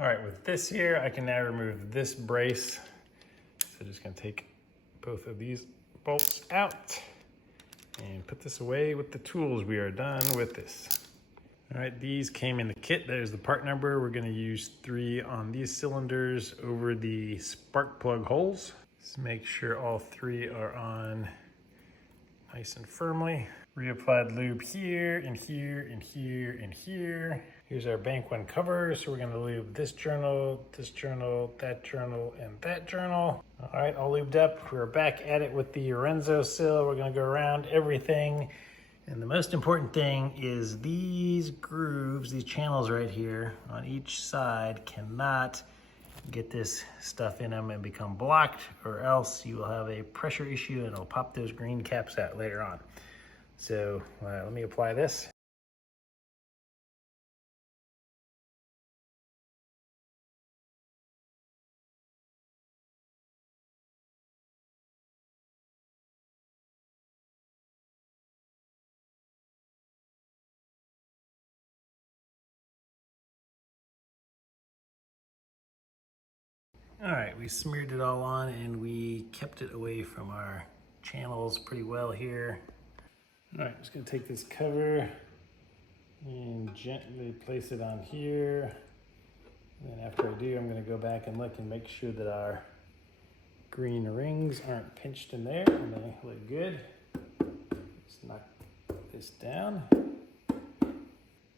All right, with this here, I can now remove this brace. So just gonna take both of these bolts out and put this away with the tools. We are done with this. All right, these came in the kit. There's the part number. We're gonna use 3 on these cylinders over the spark plug holes. Just make sure all 3 are on nice and firmly. Reapplied lube here and here and here and here. Here's our bank one cover. So we're gonna lube this journal, that journal, and that journal. All right, all lubed up. We're back at it with the Lorenzo sill. We're gonna go around everything. And the most important thing is these grooves, these channels right here on each side cannot get this stuff in them and become blocked, or else you will have a pressure issue and it'll pop those green caps out later on. So let me apply this. All right, we smeared it all on and we kept it away from our channels pretty well here. All right, just gonna take this cover and gently place it on here. And then after I do, I'm gonna go back and look and make sure that our green rings aren't pinched in there and they look good. Just knock this down.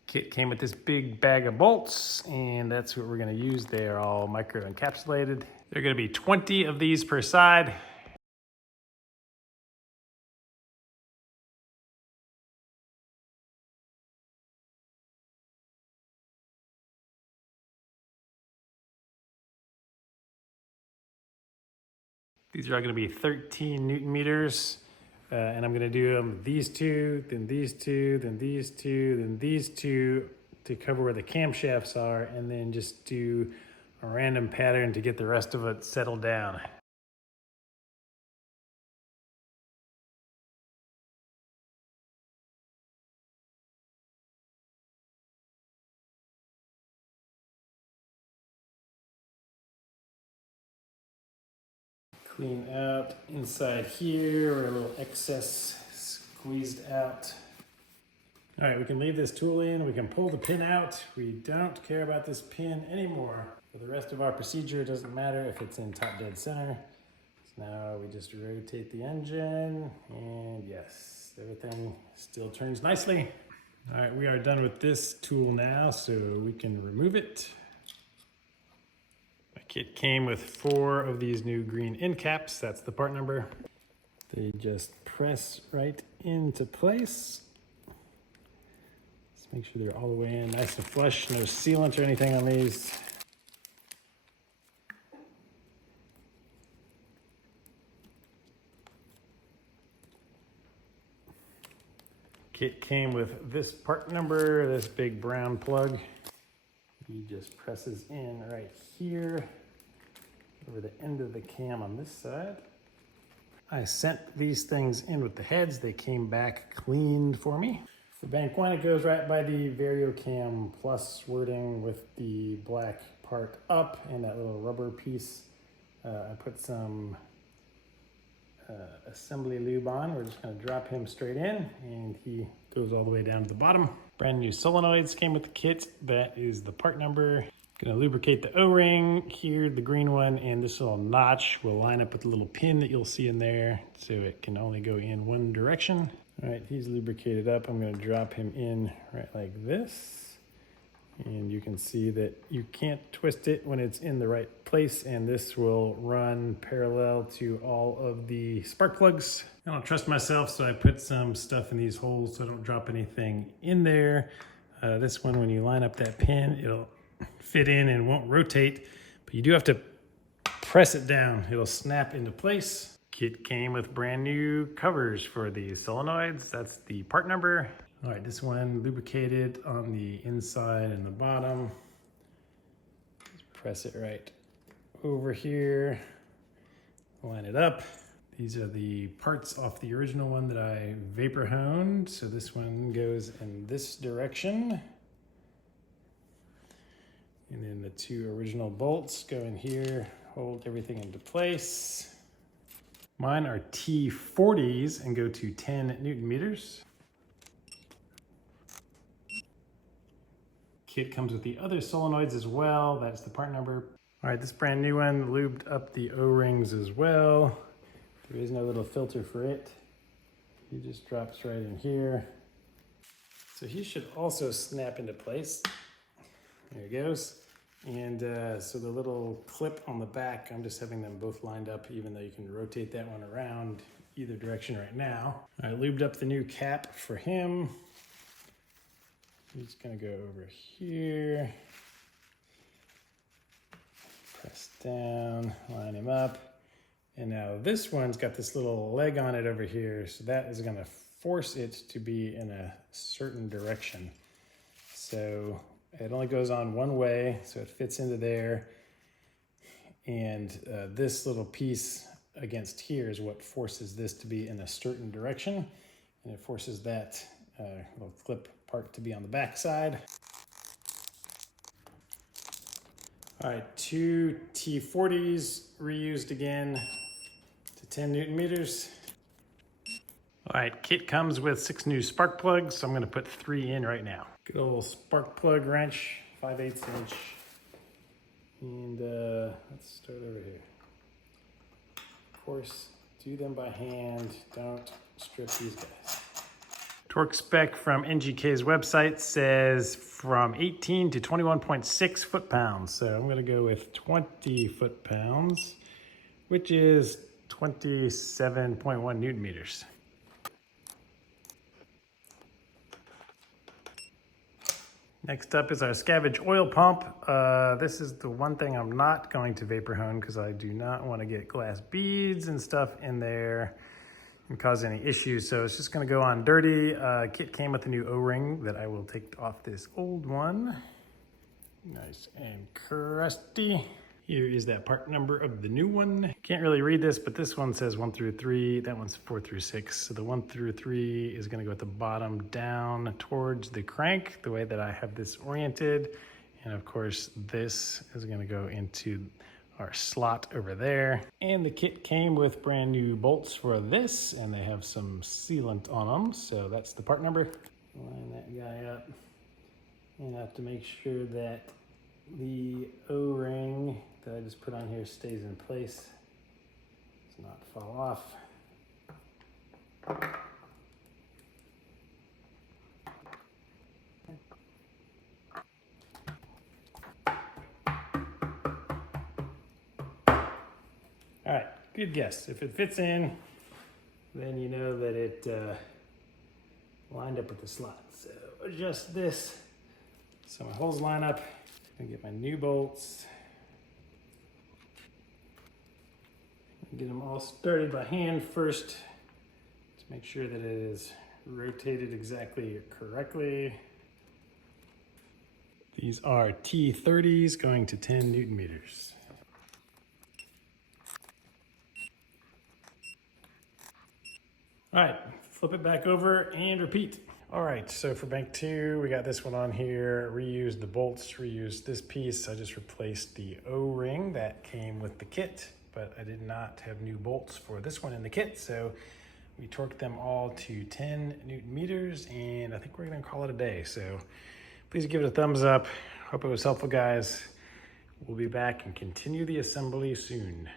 Kit came with this big bag of bolts, and that's what we're gonna use. They are all micro encapsulated. There are gonna be 20 of these per side. These are all gonna be 13 Newton meters. And I'm gonna do them these 2, then these 2, then these 2, then these 2 to cover where the camshafts are, and then just do a random pattern to get the rest of it settled down. Clean out inside here, where a little excess squeezed out. All right, we can leave this tool in, we can pull the pin out. We don't care about this pin anymore. For the rest of our procedure, it doesn't matter if it's in top dead center. So now we just rotate the engine, and yes, everything still turns nicely. All right, we are done with this tool now, so we can remove it. My kit came with 4 of these new green end caps. That's the part number. They just press right into place. Just make sure they're all the way in, nice and flush. No sealant or anything on these. Kit came with this part number, this big brown plug. He just presses in right here over the end of the cam on this side. I sent these things in with the heads. They came back cleaned for me. For bank one, it goes right by the VarioCam Plus wording with the black part up and that little rubber piece. I put some assembly lube on. We're just gonna drop him straight in and he goes all the way down to the bottom. Brand new solenoids came with the kit. That is the part number. Gonna lubricate the O-ring here, the green one, and this little notch will line up with the little pin that you'll see in there, so it can only go in one direction. All right, he's lubricated up. I'm gonna drop him in right like this. And you can see that you can't twist it when it's in the right place, and this will run parallel to all of the spark plugs. I don't trust myself, so I put some stuff in these holes so I don't drop anything in there. This one, when you line up that pin, it'll fit in and won't rotate, but you do have to press it down. It'll snap into place. Kit came with brand new covers for the solenoids. That's the part number. All right, this one lubricated on the inside and the bottom. Just press it right over here, line it up. These are the parts off the original one that I vapor honed. So this one goes in this direction. And then the 2 original bolts go in here, hold everything into place. Mine are T40s and go to 10 Newton meters. Kit comes with the other solenoids as well. That's the part number. All right, this brand new one lubed up the O-rings as well. There is no little filter for it. He just drops right in here. So he should also snap into place. There he goes. And so the little clip on the back, I'm just having them both lined up, even though you can rotate that one around either direction right now. I lubed up the new cap for him. He's gonna go over here. Press down, line him up. And now this one's got this little leg on it over here. So that is gonna force it to be in a certain direction. So it only goes on one way, so it fits into there. And this little piece against here is what forces this to be in a certain direction. And it forces that little clip part to be on the back side. All right, 2 T40s reused again to 10 Newton meters. All right, kit comes with 6 new spark plugs, so I'm gonna put 3 in right now. Good old spark plug wrench, 5/8 inch. And let's start over here. Of course, do them by hand, don't strip these guys. Torque spec from NGK's website says from 18 to 21.6 foot-pounds. So I'm gonna go with 20 foot-pounds, which is 27.1 Newton meters. Next up is our Scavenge oil pump. This is the one thing I'm not going to vapor hone because I do not want to get glass beads and stuff in there and cause any issues. So it's just gonna go on dirty. Kit came with a new O-ring that I will take off this old one. Nice and crusty. Here is that part number of the new one. Can't really read this, but this one says 1 through 3. That one's 4 through 6. So the 1 through 3 is gonna go at the bottom down towards the crank, the way that I have this oriented. And of course, this is gonna go into our slot over there. And the kit came with brand new bolts for this, and they have some sealant on them. So that's the part number. Line that guy up. And I have to make sure that the O-ring that I just put on here stays in place. Does not fall off. All right, good guess. If it fits in, then you know that it lined up with the slot. So adjust this so my holes line up. I'm gonna get my new bolts. Get them all started by hand first to make sure that it is rotated exactly correctly. These are T30s going to 10 Newton meters. All right, flip it back over and repeat. All right, so for bank 2, we got this one on here, reused the bolts, reused this piece. I just replaced the O-ring that came with the kit, but I did not have new bolts for this one in the kit, so we torqued them all to 10 Newton meters, and I think we're gonna call it a day. So please give it a thumbs up. Hope it was helpful, guys. We'll be back and continue the assembly soon.